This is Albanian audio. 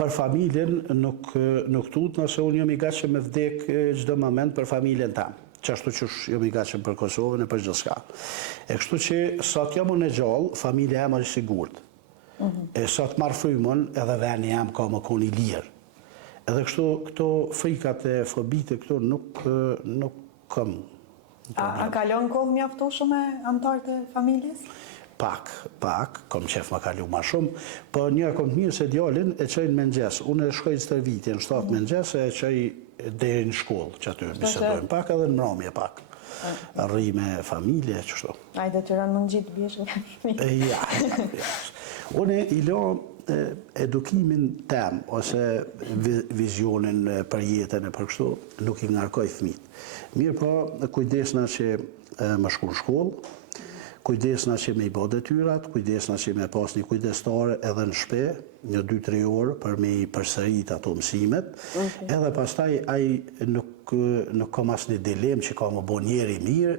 për familjen nuk tut nëse unë jam i gatshëm me vdek çdo moment për familjen tam. Qashtu që jam i gatshëm për Kosovën e për gjithçka. E kështu që sa të jam unë e gjallë, familja jam është sigurt. E sa të marr frymën, edhe veni jam ka më kon i lirë. Edhe kështu këto frikat e fobite këto nuk kam. A kalon kohë mjaftueshme me anëtarët e familjes? Pak, kom qef ma kalu ma shumë, po një kom të mirë se djalin e qëjnë mëngjes. Unë e shkoj stër vitin, 7 mëngjes e qëj deri në shkollë, që aty bisedojmë pak edhe në mramje pak. Rri me familje, qështu. A i detyron më në gjitë bjeshë nga fëmijë? Ja. Unë i lo edukimin tem, ose vizionin për jetën e për kështu, nuk i ngarkoj fëmijët. Mirë po, kujdesna që më shku në shkollë, kujdesna që me i bo detyrat, kujdesna që me pas një kujdestare edhe në shpe, një 2-3 orë për me i përsërit ato mësimet, edhe pastaj ai nuk kam as një dilem që ka më bo njeri mirë,